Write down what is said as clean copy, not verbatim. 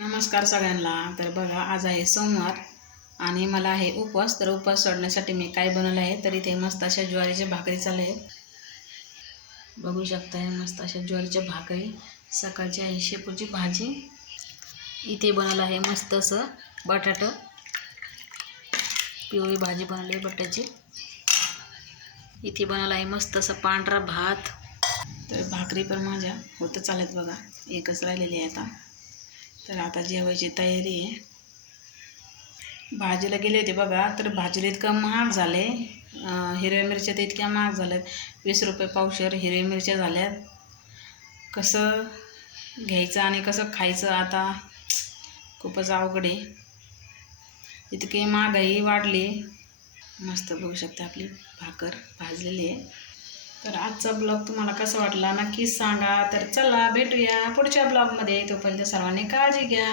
नमस्कार सगळ्यांना. तर बघा, आज आहे सोमवार आणि मला आहे उपवास. तर उपवास सोडण्यासाठी मी काय बनवलं आहे, तर इथे मस्त अशा ज्वारीच्या भाकरी चालू आहेत. बघू शकताय, मस्त अशा ज्वारीच्या भाकरी. सकाळची आहे शेपूची भाजी. इथे बनवलं आहे मस्त असं बटाटं, पिवळी भाजी बनवली आहे बटाट्याची. इथे बनवलं आहे मस्त असं पांढरा भात. तर भाकरी पण माझ्या होतं चालत बघा, एकच राहिलेली आहे आता. तर आता जेवायची तयारी आहे. भाजीला गेले होते बघा, तर भाजीला इतकं महाग झाले. हिरव्या मिरच्या तर इतक्या महाग झाल्यात, 20 रुपये पावशेर हिरव्या मिरच्या झाल्यात. कसं घ्यायचं आणि कसं खायचं आता खूपच अवघड आहे. इतकी महागाई वाढली. मस्त बघू शकता आपली भाकर भाजलेली आहे. तर आजचा ब्लॉग तुम्हाला कसा वाटला नक्कीच सांगा. तर चला भेटूया पुढच्या ब्लॉगमध्ये. तोपर्यंत सर्वांनी काळजी घ्या.